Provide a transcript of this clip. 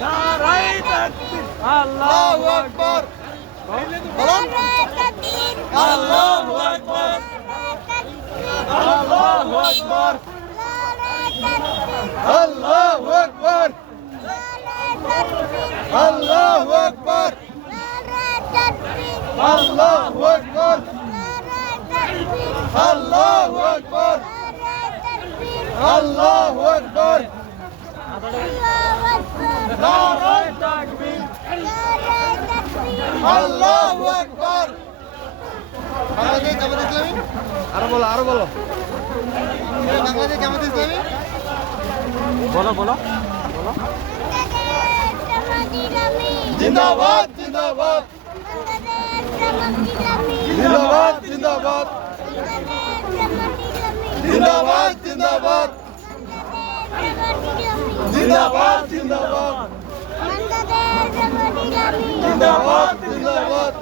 নারায়ে তাকবীর আল্লাহু আকবার বলুন আল্লাহু আকবার আল্লাহু আকবার আল্লাহু আকবার আল্লাহু আকবার আল্লাহু আকবার আল্লাহু আকবার আল্লাহু আকবার নারায়ে তাকবীর আল্লাহু আকবার বাংলাদেশ জামাত ইসলামী আরো বলো বাংলাদেশ জামাত ইসলামী বলো জিন্দাবাদ জিন্দাবাদ জিন্দাবাদ জিন্দাবাদ জিন্দাবাদ জিন্দাবাদ জিন্দাবাদ জিন্দাবাদ জিন্দাবাদ জিন্দাবাদ